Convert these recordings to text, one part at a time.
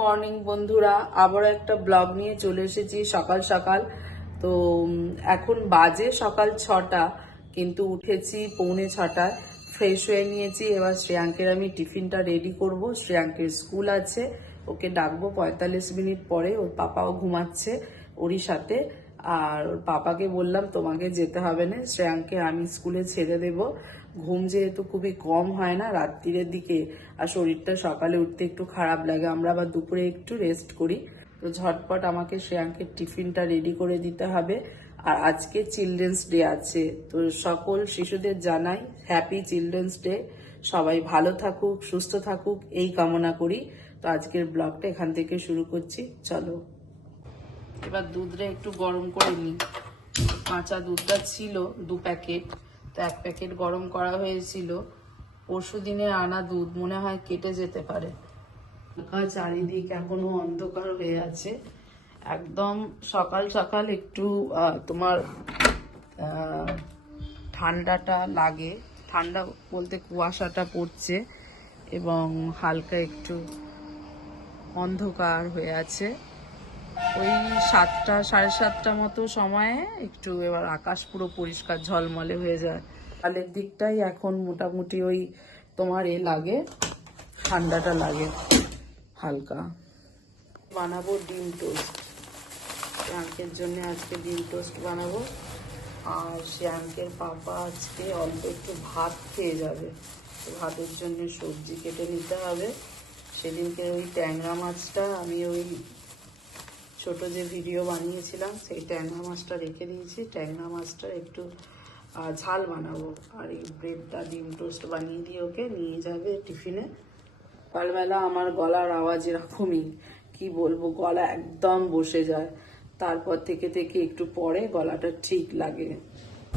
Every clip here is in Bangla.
মর্নিং বন্ধুরা আবার একটা ব্লগ নিয়ে চলে এসেছি সকাল সকাল। তো এখন বাজে সকাল ছটা, কিন্তু উঠেছি পৌনে ছটায়। ফ্রেশ হয়ে নিয়েছি, এবার শ্রেয়াঙ্কের আমি টিফিনটা রেডি করব। শ্রেয়াঙ্কের স্কুল আছে, ওকে ডাকবো পঁয়তাল্লিশ মিনিট পরে, ওর পাপাও ঘুমাচ্ছে ওরই সাথে। আর ওর পাপাকে বললাম, তোমাকে যেতে হবে না শ্রেয়াঙ্কে আমি স্কুলে ছেড়ে দেব। ঘুম যেহেতু খুবই কম হয় না, রাত্রিরের দিকে আর শরীরটা সকালে উঠতে একটু খারাপ লাগে, আমরা আবার দুপুরে একটু রেস্ট করি। তো ঝটপট আমাকে শ্রেয়াঙ্কের টিফিনটা রেডি করে দিতে হবে। আর আজকে চিলড্রেন্স ডে আছে, তো সকল শিশুদের জানাই হ্যাপি চিলড্রেন্স ডে সবাই ভালো থাকুক, সুস্থ থাকুক, এই কামনা করি। তো আজকের ব্লগটা এখান থেকে শুরু করছি, চলো। এবার দুধটা একটু গরম করে নিই। কাঁচা দুধটা ছিল দু প্যাকেট এক প্যাকেট গরম করা হয়েছিল। পরশু দিনে আনা দুধ মনে হয় কেটে যেতে পারে। চারিদিক এখনও অন্ধকার হয়ে আছে। একদম সকাল সকাল একটু তোমার ঠান্ডাটা লাগে। ঠান্ডা বলতে কুয়াশাটা পড়ছে এবং হালকা একটু অন্ধকার হয়ে আছে। ওই সাতটা, সাড়ে সাতটা মতো সময়ে একটু এবার আকাশ পুরো পরিষ্কার ঝলমলে হয়ে যায়। কালের দিকটাই এখন মোটামুটি ওই তোমার এ লাগে, ঠান্ডাটা লাগে হালকা। বানাবো ডিম টোস্ট। শ্যাঙ্কের জন্য আজকে ডিম টোস্ট বানাবো। আর শ্যাঙ্কের পাপা আজকে অল্প একটু ভাত খেয়ে যাবে। ভাতের জন্য সবজি কেটে নিতে হবে। সেদিনকে ওই ট্যাংরা মাছটা আমি ওই ছোট যে ভিডিও বানিয়েছিলাম, সেই ট্যাংরা মাছটা রেখে দিয়েছি। ট্যাংরা মাছটা একটু ঝাল বানাবো। আর এই ব্রেডটা ডিম টোস্ট বানিয়ে দিয়ে ওকে নিয়ে যাবে টিফিনে। সকালবেলা আমার গলার আওয়াজ এরকমই, কি বলব, গলা একদম বসে যায়। তারপর থেকে থেকে একটু পরে গলাটা ঠিক লাগে।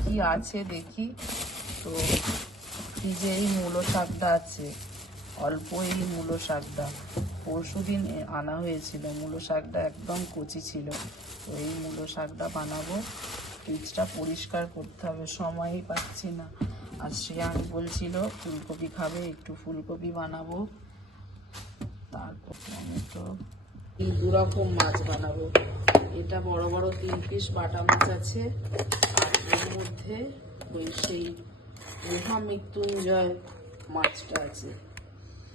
কি আছে দেখি? তো ফ্রিজে এই মূলো শাকটা আছে। অল্প এই মূলো শাকটা। পরশু দিন আনা হয়েছিল। মূলো শাকটা একদম কচি ছিল। তো এই মূলো শাকটা বানাবো। ফ্রিজটা পরিষ্কার করতে হবে, সময়ই পাচ্ছি না। আর শ্রেয়াং বলছিল, ফুলকপি খাবে, একটু ফুলকপি বানাবো। তারপর টমেটো এই দু রকম মাছ বানাবো। এটা বড় বড় তিন পিস বাটা মাছ আছে। আর এর মধ্যে ওই সেই মহামৃত্যুঞ্জয় মাছটা আছে।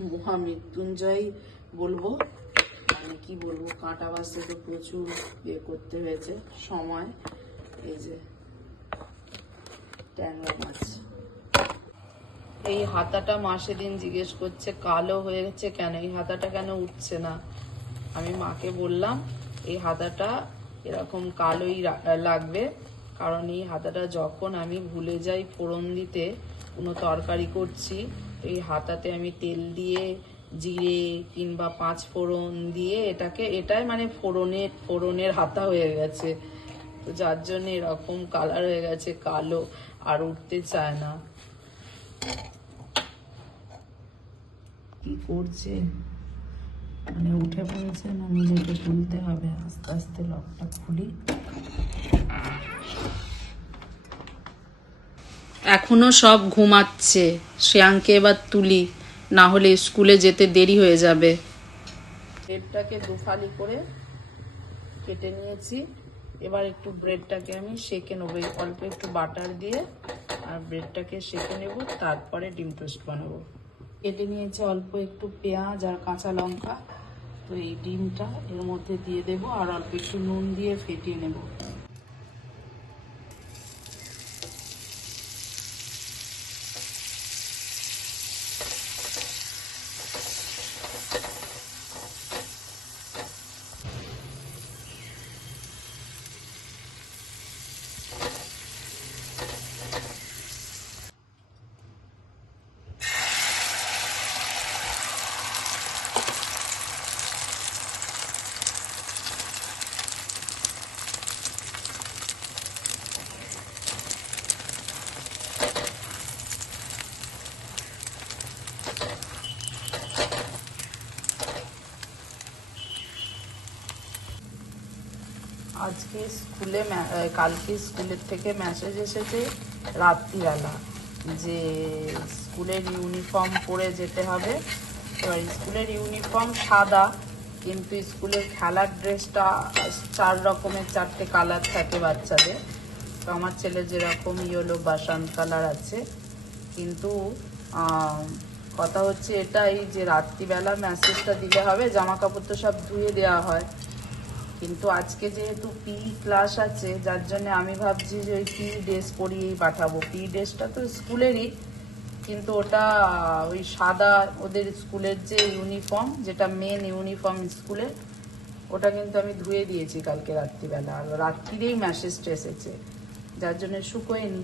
মহামৃত্যুঞ্জয় বলব। মানে কি বলব? কাঁটা বাসতে তো প্রচুর ইয়ে করতে হয়েছে। সময়। এই হাতাটা মা সেদিন জিজ্ঞেস করছে, কালো হয়ে গেছে কেন? এই হাতাটা কেন উঠছে না? আমি মাকে বললাম, এই হাতাটা এরকম কালোই লাগবে, কারণ এই হাতাটা যখন আমি ভুলে যাই ফোড়ন দিতে, কোনো তরকারি করছি, এই হাতাতে আমি তেল দিয়ে জিরে কিংবা পাঁচ ফোড়ন দিয়ে এটাকে, এটাই মানে ফোড়নের ফোড়নের হাতা হয়ে গেছে। তো যার জন্য এরকম কালার হয়ে গেছে কালো আর উঠতে চায় না। কি করছে? মানে উঠে পড়েছে না নিজেকে তুলতে হবে? আস্তে আস্তে লকটা খুলি। এখনও সব ঘুমাচ্ছে। শ্রেয়াঙ্কে এবার তুলি না হলে স্কুলে যেতে দেরি হয়ে যাবে। ব্রেডটাকে দুফালি করে কেটে নিয়েছি। এবার একটু ব্রেডটাকে আমি সেঁকে নেব। অল্প একটু বাটার দিয়ে আর ব্রেডটাকে সেঁকে নেব, তারপরে ডিম টোস্ট বানাবো। কেটে নিয়েছে অল্প একটু পেঁয়াজ আর কাঁচা লঙ্কা। তো এই ডিমটা এর মধ্যে দিয়ে দেব আর অল্প একটু নুন দিয়ে ফেটিয়ে নেব। আজকে স্কুলে কালকে স্কুলের থেকে মেসেজ এসেছে রাত্রিবেলা যে স্কুলের ইউনিফর্ম পরে যেতে হবে। এবার স্কুলের ইউনিফর্ম সাদা, কিন্তু স্কুলের খেলার ড্রেসটা চার রকমের, চারটে কালার থাকে বাচ্চাদের। তো আমার ছেলে যেরকম ইয়েলো বাসান্ত কালার আছে। কিন্তু কথা হচ্ছে এটাই যে রাত্রিবেলা মেসেজটা দিলে হবে জামা কাপড় তো সব ধুয়ে দেওয়া হয়। কিন্তু আজকে যেহেতু পি ক্লাস আছে, যার জন্য আমি ভাবছি যে ওই পি ড্রেস পরিয়েই পাঠাবো। পি ড্রেসটা তো স্কুলেরই, কিন্তু ওটা ওই সাদা ওদের স্কুলের যে ইউনিফর্ম যেটা মেন ইউনিফর্ম স্কুলের ওটা কিন্তু আমি ধুয়ে দিয়েছি কালকে রাত্রিবেলা। আর রাত্রিরেই মেসেজটা এসেছে। যার জন্য শুকোয়নি।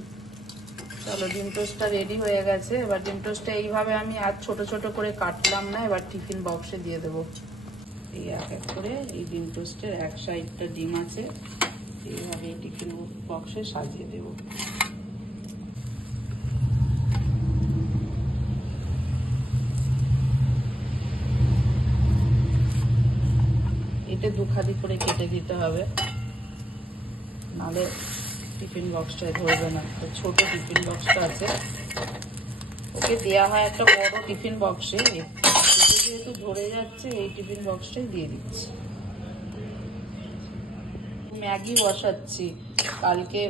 চলো, ডিম টোস্টটা রেডি হয়ে গেছে। এবার ডিম টোস্টটা এইভাবে আমি আর ছোট ছোট করে কাটলাম না, এবার টিফিন বক্সে দিয়ে দেবো। এই এক এক করে, এই ডিম টোস্টের এক সাইডটা ডিম আছে, এইভাবে এই টিফিন বক্সে সাজিয়ে দেবো। এটা দুখাদি করে কেটে দিতে হবে। নাহলে টিফিন বক্সটায় ধরবে না, তো ছোট টিফিন বক্সটা আছে। ওকে দেওয়া হয় একটা বড় টিফিন বক্সে যেহেতু ধরে যাচ্ছে, এই টিফিন বক্সটাই দিয়ে দিচ্ছি। ম্যাগি বসাচ্ছি। কালকে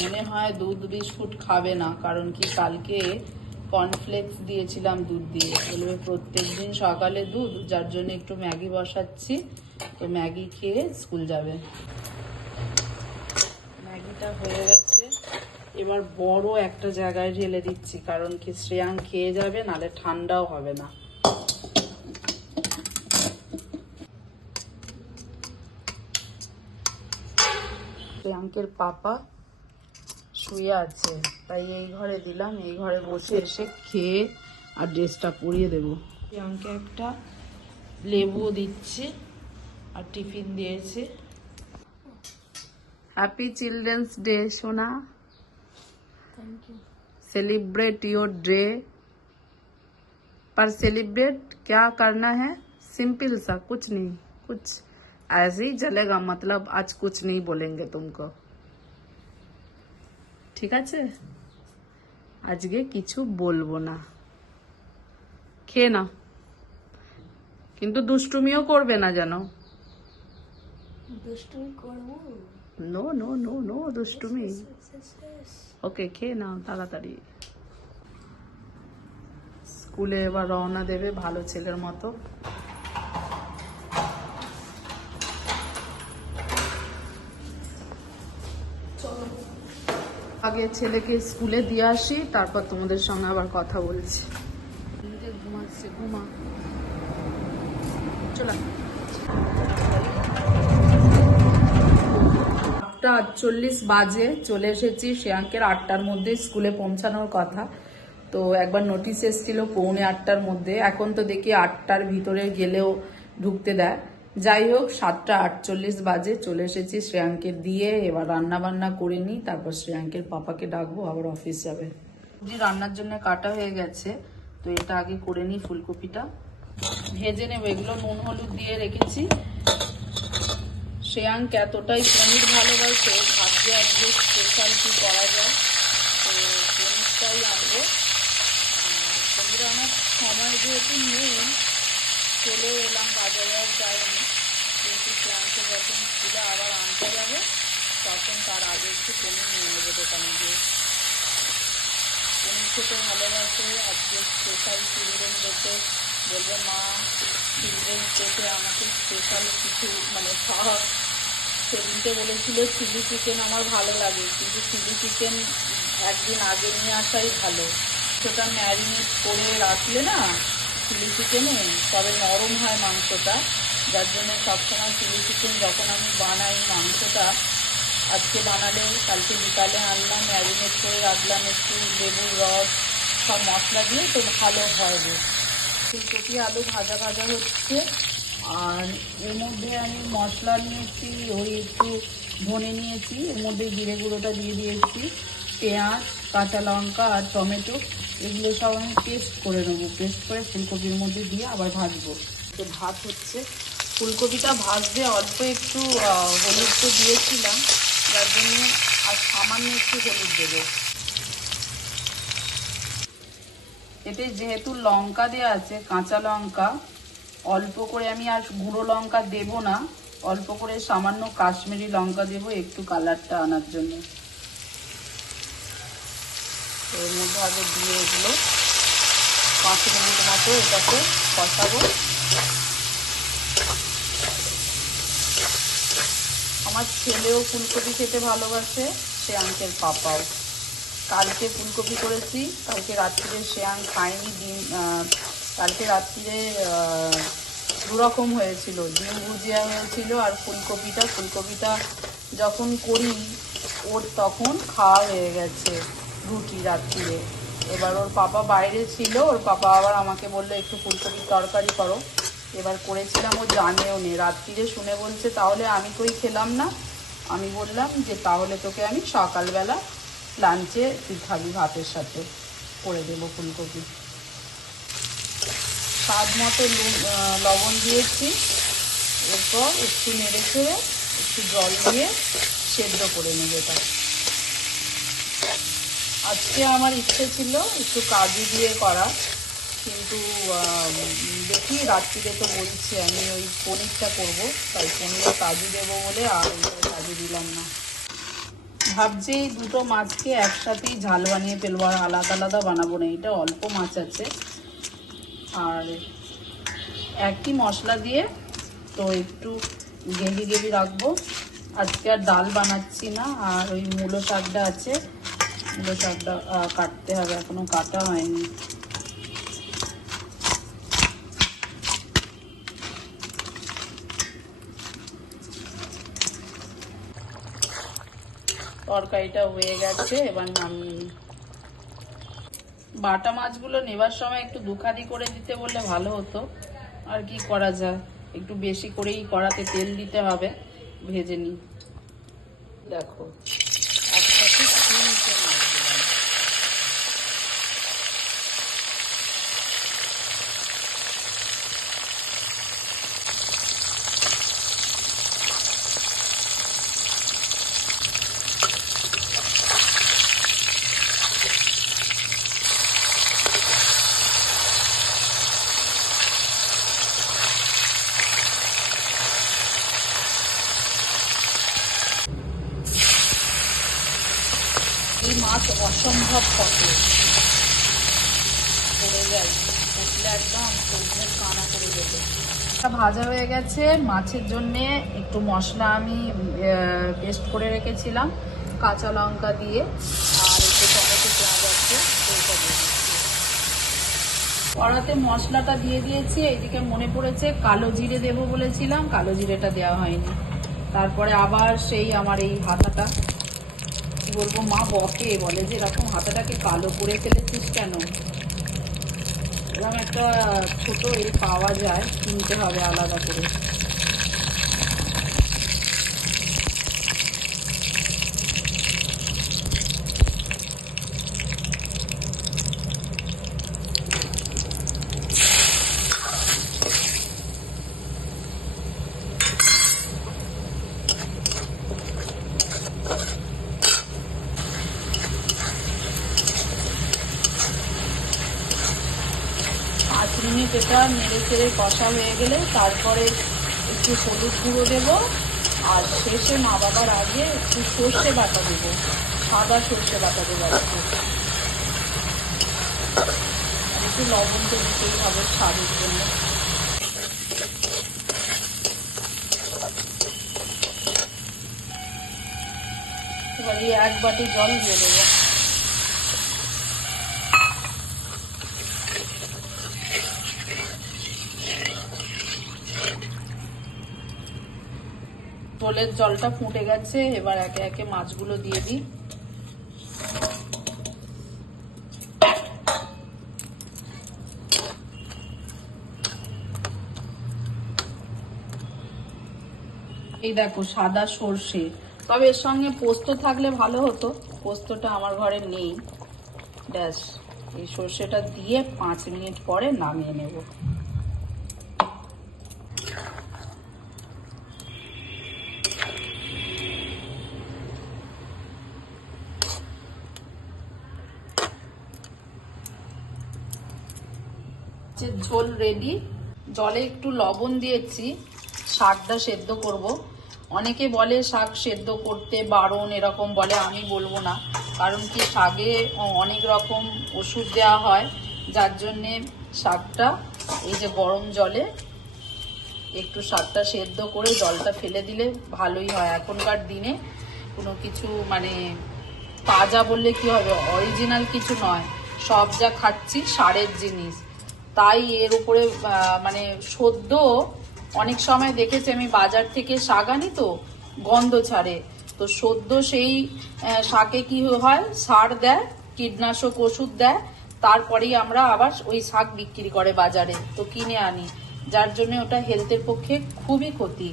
মনে হয় দুধ বিস্কুট খাবে না, কারণ কি কালকে কর্নফ্লেক্স দিয়েছিলাম দুধ দিয়ে। বলবে প্রত্যেক দিন সকালে দুধ, যার জন্য একটু ম্যাগি বসাচ্ছি। তো ম্যাগি খেয়ে স্কুল যাবে। ম্যাগিটা হয়ে গেছে। এবার বড় একটা জায়গায় ঢেলে দিচ্ছি, কারণ কি শ্রেয়াং খেয়ে যাবে, নালে ঠান্ডাও হবে না। শ্রেয়াঙ্কের পাপা শুয়ে আছে তাই এই ঘরে দিলাম এই ঘরে বসে এসে খেয়ে আর ড্রেসটা পরিয়ে দেবো শ্রেয়াঙ্কে একটা লেবু দিচ্ছি আর টিফিন দিয়েছি হ্যাপি চিলড্রেন্স ডে সোনা सेलिब्रेट योर डे पर सेलिब्रेट क्या करना है सिंपल सा कुछ नहीं कुछ ऐसे ही चलेगा मतलब आज कुछ नहीं बोलेंगे तुमको ঠিক আছে আজকে কিছু বলবো না খেয়ে না কিন্তু দুষ্টুমিও করবে না যেন দুষ্টুমি করবো নো নো নো নো দুষ্টুমি ওকে খেয়ে নাও তাড়াতাড়ি স্কুলে এবার রওনা দেবে ভালো ছেলের মতো আগে ছেলেকে স্কুলে দিয়ে আসি তারপর তোমাদের সঙ্গে আবার কথা বলছি। ঘুমাচ্ছে ঘুমা। চলো। আটটা আটচল্লিশ বাজে চলে এসেছি শ্রেয়াঙ্কের আটটার মধ্যে স্কুলে পৌঁছানোর কথা। তো একবার নোটিশ এসেছিল পৌনে আটটার মধ্যে। এখন তো দেখি আটটার ভিতরে গেলেও ঢুকতে দেয়। যাই হোক সাতটা আটচল্লিশ বাজে চলে এসেছি শ্রেয়াঙ্কে দিয়ে, এবার রান্না বান্না করে নিই, তারপর শ্রেয়াঙ্কের পাপাকে ডাকবো, আবার অফিস যাবে। সবজি রান্নার জন্য কাটা হয়ে গেছে, তো এটা আগে করে নিই ফুলকপিটা। ভেজে নেব, এগুলো নুন, হলুদ দিয়ে রেখেছি। শ্রেয়াঙ্ক এতটাই পনির ভালোবাসে, ভাবছি আজকে স্পেশাল কি করা যায়। তো পনিরটাই আনব। পনির আমার সময় যেহেতু নেই, চলে এলাম বাজারে যাইনি। কিন্তু যখন স্কুলে আবার আনতে যাবে তখন তার আগে একটু পনির নিয়ে নেব দোকানে গিয়ে পনির খেতে ভালোবাসে আজকে স্পেশাল চিলড্রেন ডেতে বলবে মা চিলড্রেন ডেতে আমাকে স্পেশাল কিছু মানে খাওয়া সেদিনকে বলেছিল চিলি চিকেন আমার ভালো লাগে কিন্তু চিলি চিকেন একদিন আগে নিয়ে আসাই ভালো সেটা ম্যারিনেট করে রাখলে না চিলি চিকেনে তবে নরম হয় মাংসটা যার জন্য সবসময় চিলি চিকেন যখন আমি বানাই, মাংসটা আজকে বানালে, কালকে বিকালে আনলাম, ম্যারিনেট করে রাখলাম একটু লেবুর রস, সব মশলা দিয়ে তো ভালো হয় ফুলকপি, আলু ভাজা ভাজা হচ্ছে। আর এর মধ্যে আমি মশলা নিয়েছি, ওই একটু ধনে নিয়েছি, এর মধ্যে জিরে গুঁড়োটা দিয়ে দিয়েছি। পেঁয়াজ, কাঁচা লঙ্কা আর টমেটো, এগুলো সব আমি পেস্ট করে নেব। পেস্ট করে ফুলকপির মধ্যে দিয়ে আবার ভাজবো। তো ভাত হচ্ছে ফুলকপিটা ভাজতে অল্প একটু হলুদ তো দিয়েছিলাম, যার জন্য আর সামান্য একটু হলুদ দেবো। এতে যেহেতু লঙ্কা দেওয়া আছে, কাঁচা লঙ্কা, অল্প করে আমি আর গুঁড়ো লঙ্কা দেব না, অল্প করে সামান্য কাশ্মীরি লঙ্কা দেব একটু কালারটা আনার জন্য। এর মধ্যে আগে দিয়ে এগুলো পাঁচ মিনিট মতো এটাকে কষাবো। আমার ছেলেও ফুলকপি খেতে ভালোবাসে, সে আঙ্কেল পাপাও। কালকে ফুলকপি করেছি, কালকে রাত্রিরে শেয়াং খায়নি, ডিম কালকে রাত্রিরে দুরকম হয়েছিল, ডিম ভুজিয়া হয়েছিল আর ফুলকপিটা। ফুলকপিটা যখন করি, ওর তখন খাওয়া হয়ে গেছে রুটি রাত্রিরে। এবার ওর পাপা বাইরে ছিল, ওর পাপা আবার আমাকে বলল, একটু ফুলকপির তরকারি করো। এবার করেছিলাম ও জানেও নে। রাত্রিরে শুনে বলছে, তাহলে আমি কই খেলাম না? আমি বললাম যে, তাহলে তোকে আমি সকালবেলা লাঞ্চে তুই খাবি ভাতের সাথে করে দেবো ফুলকপি। স্বাদ মতো লবণ দিয়েছি। এরপর একটু নেড়ে চেড়ে একটু জল দিয়ে সেদ্ধ করে নেব এটা। আজকে আমার ইচ্ছে ছিল একটু কাজু দিয়ে করা। কিন্তু দেখি রাত্রিতে তো বলছে আমি ওই পনিরটা করব, তাই পনিরে কাজু দেবো বলে আর কাজু দিলাম না। ভাবছি দুটো মাছকে একসাথেই ঝাল বানিয়ে ফেলব আর আলাদা আলাদা বানাবো না এটা অল্প মাছ আছে। আর একই মশলা দিয়ে তো একটু গেবি গেবি রাখব। আজকে আর ডাল বানাচ্ছি না, আর ওই মূলো শাকটা আছে, মূলো শাকটা কাটতে হবে, এখনও কাটা হয়নি। তরকারিটা হয়ে গেছে, এবার নামিয়ে। বাটা মাছগুলো নেবার সময় একটু দুখাদি করে দিতে বললে ভালো হতো। আর কি করা যায়? একটু বেশি করেই কড়াতে তেল দিতে হবে, ভেজে নিই। দেখো একসাথে তিনটে মাছ দিলাম। এই মাছ অসম্ভব কত পড়ে যায় উঠলে একদম সবজি কানা করে দেবে ভাজা হয়ে গেছে। মাছের জন্যে একটু মশলা আমি পেস্ট করে রেখেছিলাম, কাঁচা লঙ্কা দিয়ে। আর একটু টমেটো পেঁয়াজ আছে কড়াতে মশলাটা দিয়ে দিয়েছি। এইদিকে মনে পড়েছে কালো জিরে দেবো বলেছিলাম, কালো জিরেটা দেওয়া হয়নি। তারপরে আবার সেই আমার এই হাতাটা। কি বলব মা, বকে, বলে যে এরকম হাতাটাকে কালো করে ফেলেছিস কেন? এরকম একটা ছোটো এ পাওয়া যায় কিনতে হবে আলাদা করে পাঁচ মিনিট এটা নেড়ে চেড়ে কষা হয়ে গেলে তারপরে একটু হলুদ গুঁড়ো দেবো, আর শেষে মা বাবার আগে একটু সর্ষে বাটা দেবো, সাদা সর্ষে বাটা দেবো একটু লবণ তো দিতেই হবে স্বাদের জন্য। এবার এক বাটি জল দিয়ে দেবো। ঝোলের জলটা ফুটে গেছে, এবার একে একে মাছগুলো দিয়ে দিই। এই দেখো, সাদা সর্ষে। তবে এর সঙ্গে পোস্ত থাকলে ভালো হতো, পোস্তটা আমার ঘরে নেই। ব্যাস, এই সর্ষেটা দিয়ে পাঁচ মিনিট পরে নামিয়ে নেব যে ঝোল রেডি জলে একটু লবণ দিয়েছি, শাকটা সেদ্ধ করব। অনেকে বলে শাক সেদ্ধ করতে বারণ, এরকম বলে, আমি বলব না। কারণ কি, শাকে অনেক রকম ওষুধ দেওয়া হয়, যার জন্যে শাকটা, এই যে গরম জলে, একটু শাকটা সেদ্ধ করে জলটা ফেলে দিলে ভালোই হয়। এখনকার দিনে কোনো কিছু মানে তাজা বললে কি হবে? অরিজিনাল কিছু নয়। সব যা খাচ্ছি, সারের জিনিস। তাই এর উপরে মানে সদ্য অনেক সময় দেখেছি আমি বাজার থেকে শাক আনি তো, গন্ধ ছাড়ে। তো সদ্য সেই শাকে কি হয়? সার দেয়, কীটনাশক ওষুধ দেয়, তারপরেই আমরা আবার ওই শাক বিক্রি করে বাজারে, তো কিনে আনি। যার জন্য ওটা হেলথের পক্ষে খুবই ক্ষতি।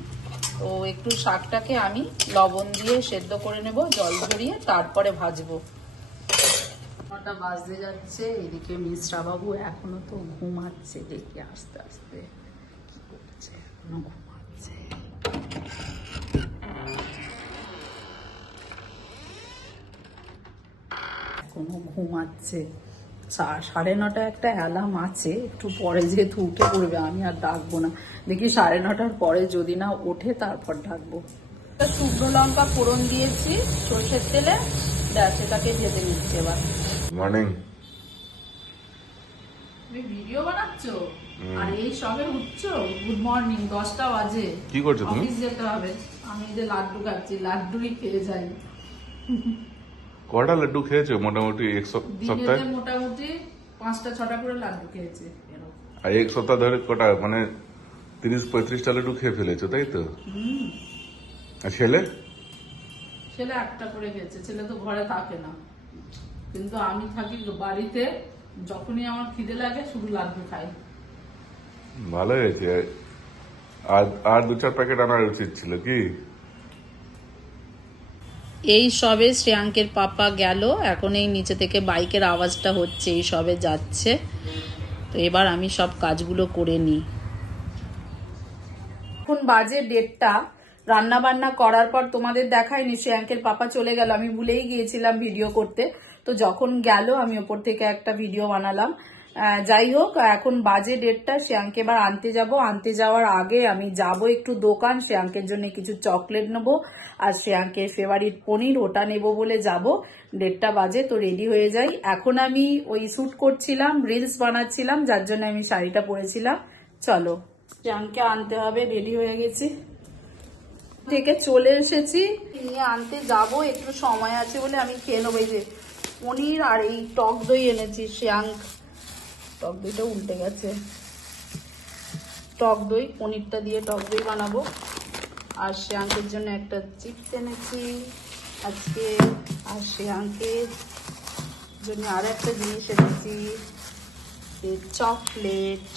তো একটু শাকটাকে আমি লবণ দিয়ে সেদ্ধ করে নেব, জল ঝরিয়ে তারপরে ভাজবো। নটা বাজতে যাচ্ছে, এদিকে মিশ্রা বাবু এখনও তো ঘুমাচ্ছে দেখি আস্তে আস্তে। কি করছে? এখনও ঘুমাচ্ছে। এখনও ঘুমাচ্ছে। সাড়ে নটা একটা অ্যালার্ম আছে, একটু পরে যেহেতু উঠে পড়বে, আমি আর ডাকবো না। দেখি সাড়ে নটার পরে যদি না ওঠে তারপর ডাকবো। শুকনো লঙ্কা ফোড়ন দিয়েছি, সর্ষের তেলে, ব্যাস, এটাকে ভেজে নিচ্ছি এবার। মর্নিং তুমি ভিডিও বানাচ্ছো? আর এই সবে উঠছো? গুড মর্নিং দশটা বাজে। কি করছ তুমি? অফিস যেতে হবে। আমি যে লাড্ডু খাচ্ছি লাড্ডুই খেয়ে যাই। কটা লাড্ডু খেয়েছো মোটামুটি এক সপ- সপ্তাহে? মোটামুটি পাঁচটা ছটা করে লাড্ডু খেয়েছে আর এক সপ্তাহ ধরে কটা মানে তিরিশ পঁয়ত্রিশটা লাড্ডু খেয়ে ফেলেছো তাই তো? আর ছেলে? ছেলে একটা করে খেয়েছে ছেলে তো ঘরে থাকে না। কিন্তু আমি থাকি বাড়িতে যখনই আমার খিদে লাগে শুধু লাড্ডু খাই। ভালো হয়েছে। আর আর দু চার প্যাকেট আনার উচিত ছিল কি? এই সবে শ্রেয়াঙ্কের পাপা গেল এখন এই নিচে থেকে বাইকের আওয়াজটা হচ্ছে এই সবে যাচ্ছে। তো এবার আমি সব কাজগুলো করে নিই। এখন বাজে ডেটটা রান্না বান্না করার পর তোমাদের দেখায়নি শ্রেয়াঙ্কের পাপা চলে গেল আমি ভুলেই গিয়েছিলাম ভিডিও করতে। তো যখন গেল, আমি ওপর থেকে একটা ভিডিও বানালাম। যাই হোক, এখন বাজে ডেটটা শ্রেয়াঙ্কে এবার আনতে যাব। আনতে যাওয়ার আগে আমি যাব একটু দোকান, শ্রেয়াঙ্কের জন্য কিছু চকলেট নেব আর শ্রেয়াঙ্কের ফেভারিট পনির ওটা নেব বলে যাব। ডেটটা বাজে, তো রেডি হয়ে যাই। এখন আমি ওই শ্যুট করছিলাম রিলস বানাচ্ছিলাম, যার জন্য আমি শাড়িটা পরেছিলাম। চলো। শ্রেয়াঙ্কে আনতে হবে রেডি হয়ে গেছি। থেকে চলে এসেছি। নিয়ে আনতে যাব, একটু সময় আছে বলে আমি খেয়ে নেব যে পনির আর এই টক দই এনেছি শ্রেয়াঙ্ক টক দইটা উল্টে গেছে। টক দই, পনিরটা দিয়ে টক দই বানাবো। আর শ্রেয়াঙ্কের জন্য একটা চিপস এনেছি আজকে। আর শ্রেয়াঙ্কের জন্য আর একটা জিনিস এনেছি চকলেট।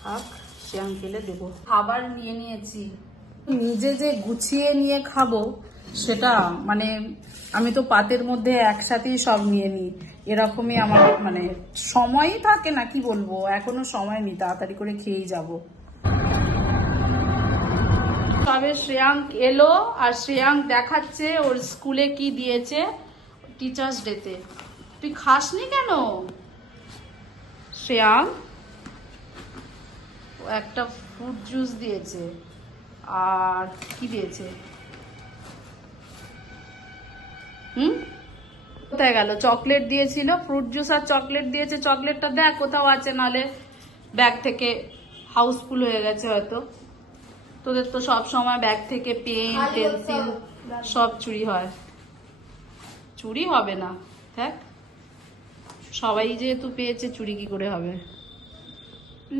থাক সে আঙ্কেলে দেবো। খাবার নিয়ে নিয়েছি। নিজে যে গুছিয়ে নিয়ে খাব সেটা মানে আমি তো পাতের মধ্যে একসাথেই সব নিয়ে নিই। এরকমই আমার মানে সময়ই থাকে না, কি বলব? এখনও সময় নেই, তাড়াতাড়ি করে খেয়েই যাব। তবে শ্রেয়াঙ্ক এলো, আর শ্রেয়াঙ্ক দেখাচ্ছে ওর স্কুলে কি দিয়েছে টিচার্স ডেতে তুই খাসনি কেন? শ্রেয়াঙ্ক? একটা ফ্রুট জুস দিয়েছে। আর কি দিয়েছে? হুম কোথায় গেল চকলেট দিয়েছিল ফ্রুট জুস আর চকলেট দিয়েছে চকলেটটা দেখ কোথাও আছে নালে ব্যাগ থেকে হাউসফুল হয়ে গেছে হয়তো তোদের তো সব সময় ব্যাগ থেকে পেন পেন্সিল সব চুরি হয় চুরি হবে না দেখ সবাই যেহেতু পেয়েছে চুরি কি করে হবে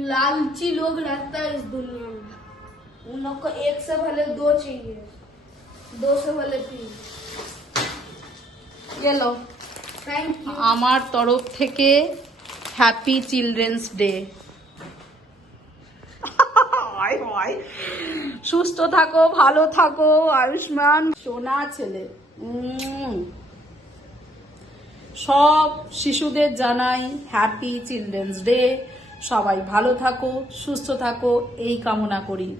लालची लोग रहता है इस दुनिया में उन लोग को एक से भले दो चाहिए दो से भले तीन গেল। আমার তরফ থেকে হ্যাপি চিলড্রেন্স ডে সুস্থ থাকো ভালো থাকো আয়ুষ্মান। সোনা ছেলে। সব শিশুদের জানাই হ্যাপি চিলড্রেন্স ডে সবাই ভালো থাকো সুস্থ থাকো এই কামনা করি।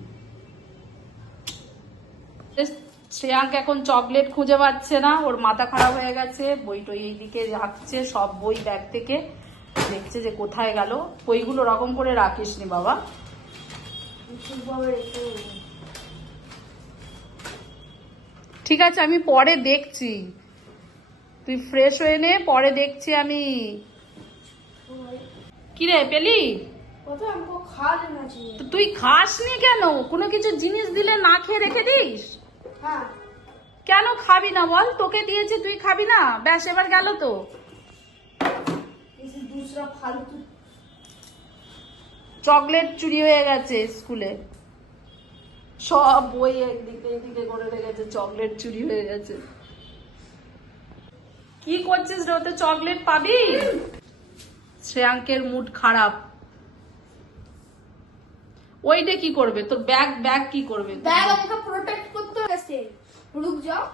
শ্রেয়াঙ্ক এখন চকলেট খুঁজে পাচ্ছে না ওর মাথা খারাপ হয়ে গেছে বই টই এইদিকে রাখছে সব বই ব্যাগ থেকে দেখছে যে কোথায় গেল। বইগুলো রকম করে রাখিস নি বাবা। ঠিক আছে আমি পরে দেখছি। তুই ফ্রেশ হয়ে নে পরে দেখছি আমি। কিরে পেলি? তুই খাস নি কেন? কোনো কিছু জিনিস দিলে না খেয়ে রেখে দিস? কেন খাবি না বল? তোকে দিয়েছি তুই খাবি না? ব্যাস এবার গেল তো। চকলেট চুরি হয়ে গেছে স্কুলে। সব বই একদিকে এদিকে করে রেখেছে চকলেট চুরি হয়ে গেছে। কি করছিস রে ওতে চকলেট পাবি? শ্রেয়াঙ্কের মুড খারাপ। ওইটা কি করবে? তোর ব্যাগ ব্যাগ কি করবে? ব্যাগ আমাকে প্রোটেক্ট करते हो कैसे रुक जाओ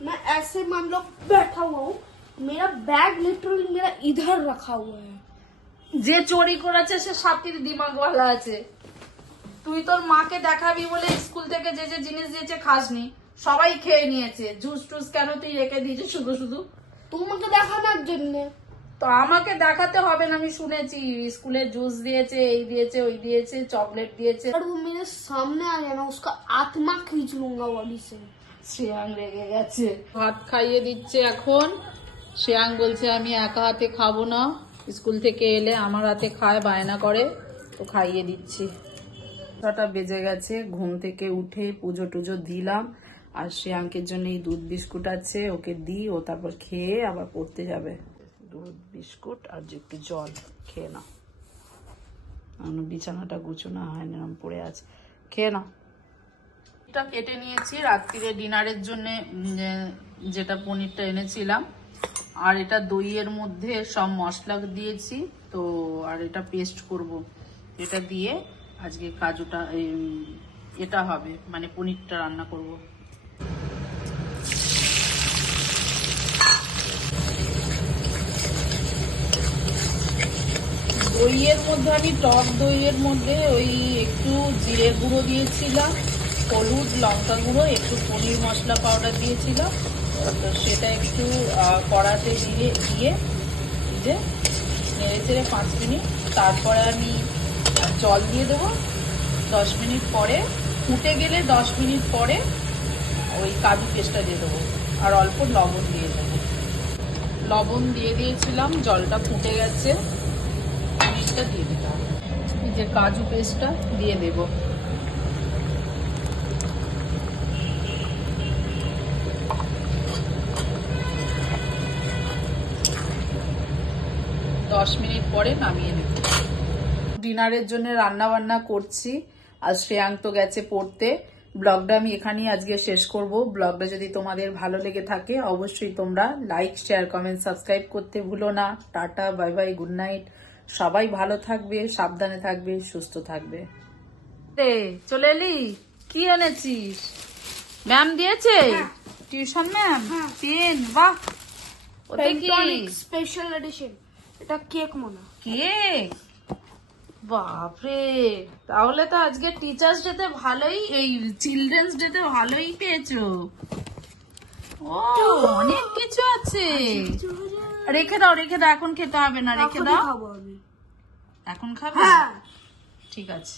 मैं ऐसे मान लो बैठा हुआ हूँ मेरा बैग लिटरली मेरा इधर रखा हुआ है যে চুরি করেছে সে সাতির দিমাগওয়ালা আছে তুই তোর মাকে দেখাবি বলে স্কুল থেকে যে যে জিনিস দিয়েছে খাসনি সবাই খেয়ে নিয়েছে জুস টুস কেন তুই রেখে দিয়েছিস শুধু শুধু তোমাকে দেখানোর জন্য তো আমাকে দেখাতে হবে না আমি শুনেছি স্কুলে জুস দিয়েছে এই দিয়েছে ওই দিয়েছে চকলেট দিয়েছে अगर वो मेरे सामने आ गया ना उसका आत्मा खींच लूंगा बॉडी से শ্রেয়াং রেগে গেছে ভাত খাইয়ে দিচ্ছে এখন শ্রেয়াং বলছে আমি একা হাতে খাবো না স্কুল থেকে এলে আমার হাতে খায় বায়না করে তো খাইয়ে দিচ্ছি ছটা বেজে গেছে ঘুম থেকে উঠে পুজো টুজো দিলাম আর শ্রেয়াঙ্কের জন্য এই দুধ বিস্কুট আছে ওকে দিই ও তারপর খেয়ে আবার পড়তে যাবে দুধ, বিস্কুট আর যে একটু জল খেয়ে নাও। এখনও বিছানাটা গুছানো হয় না পড়ে আছে। খেয়ে নাও। এটা কেটে নিয়েছি রাত্রিরে ডিনারের জন্য যেটা পনিরটা এনেছিলাম। আর এটা দইয়ের মধ্যে সব মশলা দিয়েছি, তো আর এটা পেস্ট করব। এটা দিয়ে আজকে কাজুটা এটা হবে মানে পনিরটা রান্না করব। দইয়ের মধ্যে, আমি টক দইয়ের মধ্যে ওই একটু জিরে গুঁড়ো দিয়েছিলাম, হলুদ লঙ্কা গুঁড়ো, একটু পনির মশলা পাউডার দিয়েছিলাম। তো সেটা একটু কড়াতে দিয়ে দিয়ে যে নেড়ে চেড়ে পাঁচ মিনিট, তারপরে আমি জল দিয়ে দেবো। দশ মিনিট পরে, ফুটে গেলে দশ মিনিট পরে ওই কাজু পেস্টটা দিয়ে দেবো, আর অল্প লবণ দিয়ে দেবো। লবণ দিয়ে দিয়েছিলাম, জলটা ফুটে গেছে। পনিরটা দিয়ে দিলাম এই যে কাজু পেস্টটা দিয়ে দেব। দশ মিনিট পরে নামিয়ে নেব। ডিনারের জন্য রান্না বান্না করছি। আর শ্রেয়াং তো গেছে পড়তে। ব্লগটা আমি এখানেই আজকে শেষ করব। ব্লগটা যদি তোমাদের ভালো লেগে থাকে, অবশ্যই তোমরা লাইক শেয়ার কমেন্ট সাবস্ক্রাইব করতে ভুলো না। Tata bye bye good night সবাই ভালো থাকবে সাবধানে থাকবে সুস্থ থাকবে। চলে এলি? কি এনেছিস? ম্যাম দিয়েছে? Tuition ma'am? পেন বাহ! ওতে কি? স্পেশাল এডিশন এটা কেক মনে কেক? বাপরে! তাহলে তো আজকে টিচার্স ডেতে ভালোই এই চিলড্রেন্স ডেতে ভালোই পেয়েছ। ও অনেক কিছু আছে। রেখে দাও রেখে দাও এখন খেতে হবে না রেখে দাও। খাব এখন খাবে? হ্যাঁ। ঠিক আছে।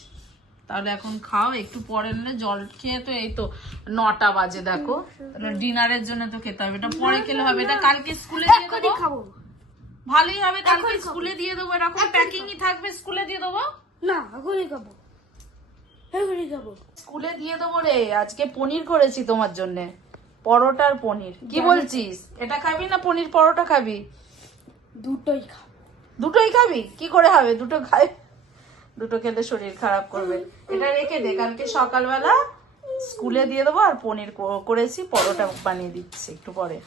তাহলে এখন খাও একটু পরে নিলে জল খেয়ে তো এই তো নটা বাজে দেখো। তাহলে ডিনারের জন্য তো খেতে হবে এটা পরে খেলে হবে এটা কালকে স্কুলে দিয়ে খাব। ভালোই হবে কালকে স্কুলে দিয়ে দেবো এরকম প্যাকিংই থাকবে স্কুলে দিয়ে দেবো? না এখনই খাব। এখনই খাব। স্কুলে দিয়ে দেবো রে আজকে পনির করেছি তোমার জন্য। পরোটার পনির। কি বলছিস? এটা খাবি না পনির পরোটা খাবি? দুটোই খাবি। দুটোই খাবি? কি করে হবে? দুটো খাই। দুটো খেলে শরীর খারাপ করবে। এটা রেখে দে কালকে সকালবেলা স্কুলে দিয়ে দেবো আর পনির করেছি পরোটা বানিয়ে দিচ্ছি একটু পরে।